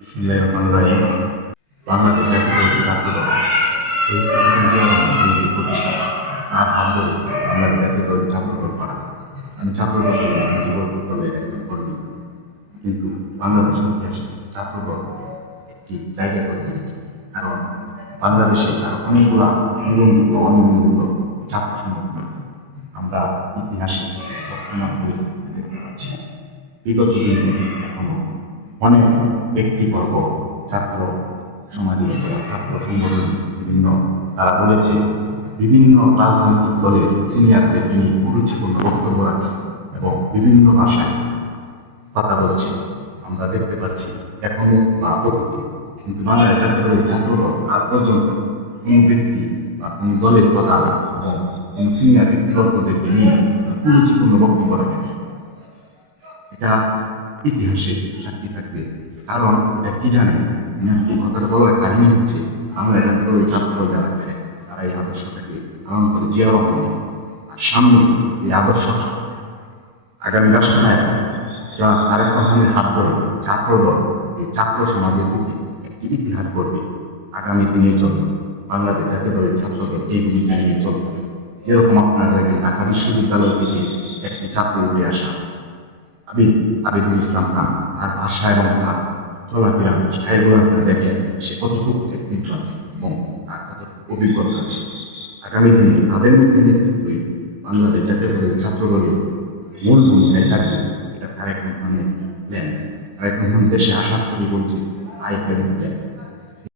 বিসমিল্লাহির রহমানির রহিম। বাংলাদেশ জাতীয় ছাত্র দল শহীদ প্রেসিডেন্ট জিয়া রহমানের এই প্রতিষ্ঠা তার হাত ধরে বাংলাদেশ জাতীয় দলের ছাত্র দল করা। আমি ছাত্র দল করি, আমি যুবক দলের একজন কর্মী, কিন্তু বাংলাদেশের ইতিহাসে ছাত্র দল একটি জায়গা করে নিয়েছে। কারণ বাংলাদেশে আর অনেকগুলা নিবন্ধিত অনিবন্ধিত ছাত্র সংগঠন আমরা ইতিহাসে বর্তমান পরিস্থিতি দেখতে পাচ্ছি। বিগত দিনে এখনো অনেক ব্যক্তিবর্গ ছাত্র সমাজের ছাত্র সংগঠন বিভিন্ন তারা বলেছে বিভিন্ন রাজনৈতিক দলের সিনিয়রদের নিয়ে কুরুচিপূর্ণ বক্তব্য আছে এবং বিভিন্ন ভাষায় কথা বলেছে। আমরা দেখতে পাচ্ছি এখনো বা অতীতে, কিন্তু বাংলাদেশ জাতীয় দলের ছাত্রদল আজ পর্যন্ত কোনো ব্যক্তি বা কোনো দলের কথা এবং কোনো সিনিয়র ব্যক্তিবর্গদেরকে নিয়ে কুরুচিপূর্ণ বক্তব্য রাখেনি। এটা ইতিহাসে সাক্ষী থাকবে। কারণ এটা কি জানেন, আজকে কথার বড় কাহিনী হচ্ছে আমরা জাতীয় দলের ছাত্র যারা তারা এই আদর্শটাকে পালন করে জিয়া রহমান। আর সামনে এই আদর্শটা আগামী রাষ্ট্রনায়ক যা তারেক রহমানের হাত ধরে ছাত্রদল এই ছাত্র সমাজের দিকে একটি ইতিহাস করবে। আগামী দিনে চলবে বাংলাদেশ জাতীয় দলের ছাত্রদল এই ভূমিকা নিয়ে চলতেছে। যেরকম আপনারা দেখেন ঢাকা বিশ্ববিদ্যালয় থেকে একটি ছাত্র উঠে আসা আবিদুল ইসলাম খান, তার ভাষা এবং তার চলাফেরা স্টাইলগুলো আপনারা দেখেন সে কতটুকু টেকনিক ক্লাস এবং তার কতটুকু অভিজ্ঞতা আছে। আগামী দিনে তাদের মধ্যে নেতৃত্বে বাংলাদেশ জাতীয় দলের ছাত্রদলের মূল ভূমিকায় থাকবে। এটা তারেক রহমানের প্ল্যান। তারেক রহমান দেশে আসার পরে বলছে আই প্ল্যান।